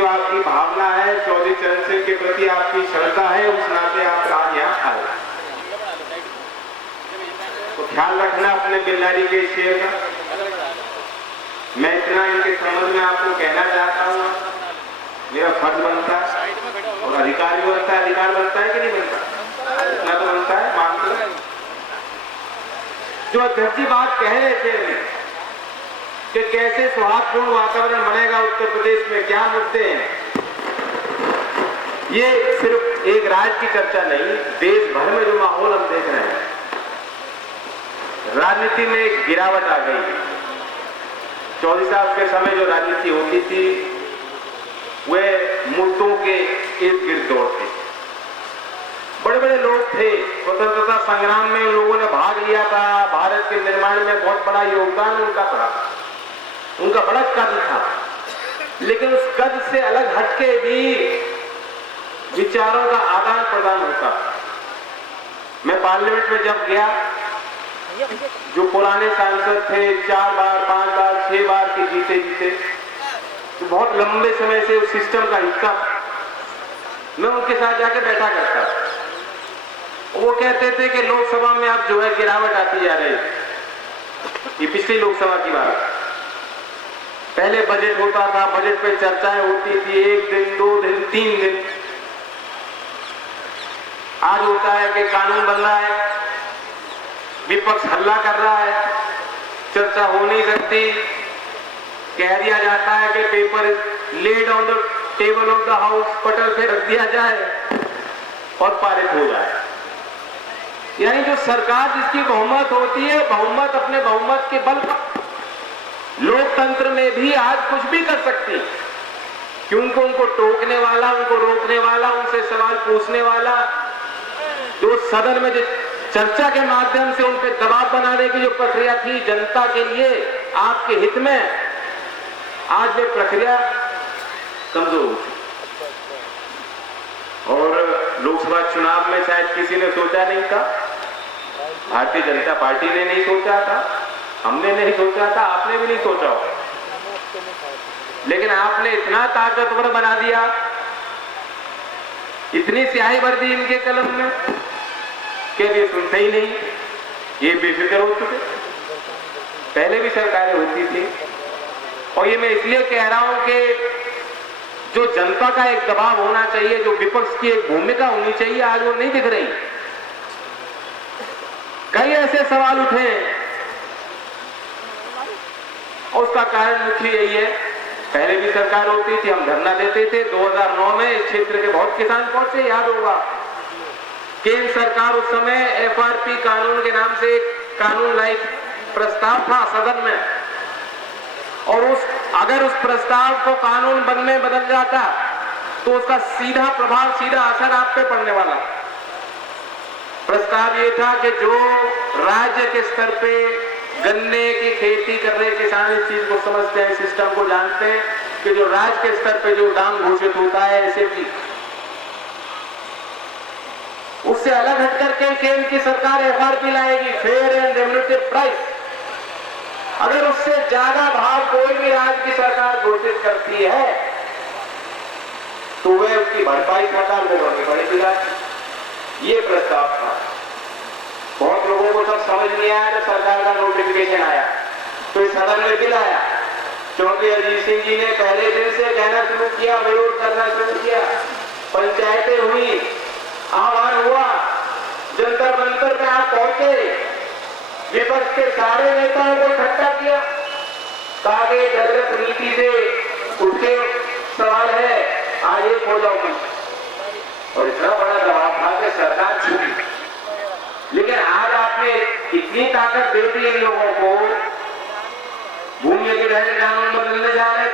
जो आपकी भावना है, चौधरी चरण सिंह के प्रति आपकी श्रद्धा है, उस नाते आप आज यहाँ आए। तो ख्याल रखना अपने बिल्लारी के शेर का। मैं इतना इनके संबंध में आपको कहना चाहता हूँ, मेरा फर्ज बनता है और अधिकार भी बनता है। अधिकार बनता है कि नहीं बनता? इतना तो बनता है, मानते हैं। जो अध्यक्ष जी बात कह रहे थे कि कैसे सौहार्दपूर्ण वातावरण बनेगा उत्तर प्रदेश में, क्या मुद्दे हैं, ये सिर्फ एक राज्य की चर्चा नहीं, देश भर में जो माहौल हम देख रहे हैं, राजनीति में एक गिरावट आ गई। चौधरी साहब के समय जो राजनीति होती थी वे मुद्दों के इर्द गिर्द दौड़ते, बड़े बड़े लोग थे, स्वतंत्रता संग्राम में उन लोगों ने भाग लिया था, भारत के निर्माण में बहुत बड़ा योगदान उनका पड़ा, उनका बड़ा कद था। लेकिन उस कद से अलग हटके भी विचारों का आदान प्रदान होता। मैं पार्लियामेंट में जब गया, जो पुराने सांसद थे, 4 बार 5 बार 6 बार के जीते, तो बहुत लंबे समय से उस सिस्टम का हिस्सा, मैं उनके साथ जाके बैठा करता। वो कहते थे कि लोकसभा में अब जो है गिरावट आती जा रही है। ये पिछली लोकसभा की बात। पहले बजट होता था, बजट पे चर्चाएं होती थी 1 दिन 2 दिन 3 दिन। आज होता है कि कानून बन रहा है, विपक्ष हल्ला कर रहा है, चर्चा हो नहीं सकती, कह दिया जाता है कि paper laid on the table of the house, पटल पे रख दिया जाए और पारित हो जाए। यानी जो सरकार जिसकी बहुमत होती है, बहुमत अपने बहुमत के बल पर लोकतंत्र में भी आज कुछ भी कर सकती है, क्योंकि उनको टोकने वाला, उनको रोकने वाला, उनसे सवाल पूछने वाला, जो सदन में जो चर्चा के माध्यम से उन पर दबाव बनाने की जो प्रक्रिया थी जनता के लिए, आपके हित में, आज वो प्रक्रिया कमजोर हो चुकी। और लोकसभा चुनाव में शायद किसी ने सोचा नहीं था, भारतीय जनता पार्टी ने नहीं सोचा था, हमने नहीं सोचा था, आपने भी नहीं सोचा हो, लेकिन आपने इतना ताकतवर बना दिया, इतनी स्याही भर दी इनके कलम में कि ये सुनते ही नहीं, ये बेफिक्र हो चुके। पहले भी सरकारें होती थी, और ये मैं इसलिए कह रहा हूं कि जो जनता का एक दबाव होना चाहिए, जो विपक्ष की एक भूमिका होनी चाहिए, आज वो नहीं दिख रही। कई ऐसे सवाल उठे और उसका कारण मुख्य यही है, पहले भी सरकार होती थी, हम धरना देते थे। 2009 में इस क्षेत्र के बहुत किसान पहुंचे, याद होगा। केंद्र सरकार उस समय एफआरपी कानून के नाम से एक कानून लाइक प्रस्ताव था सदन में, और अगर उस प्रस्ताव को कानून में बदल जाता तो उसका सीधा प्रभाव, सीधा असर आप पे पड़ने वाला। प्रस्ताव ये था कि जो राज्य के स्तर पे गन्ने की खेती कर रहे किसान इस चीज को समझते हैं, सिस्टम को जानते हैं कि जो राज्य के स्तर पे जो दाम घोषित होता है एसएपी, उससे अलग हटकर के केंद्र की सरकार एफआरपी लाएगी, फेयर एंड रेम्युनरेटिव प्राइस। अगर उससे ज्यादा भाव कोई भी राज्य की सरकार घोषित करती है तो वह उसकी भरपाई सरकार को करनी पड़ेगी। ये प्रस्ताव था। बहुत लोगों को सब समझ नहीं आया तो सरकार का नोटिफिकेशन आया, तो इस सदन में बिल आया। चौधरी अजीत सिंह जी ने पहले दिन से कहना शुरू किया, विरोध करना शुरू किया, पंचायतें हुई, आह्वान हुआ, जंतर मंतर पे आप पहुंचे, विपक्ष के सारे नेताओं को इकट्ठा किया, ताकि दलगत नीति से उसके सवाल है, आइए खो जाओ। और इतना बड़ा दबाव था कि सरकार झुकी। लेकिन आज आपने इतनी ताकत दे दी इन लोगों को, भूमि अधिग्रहण कानून बदलने जा रहे,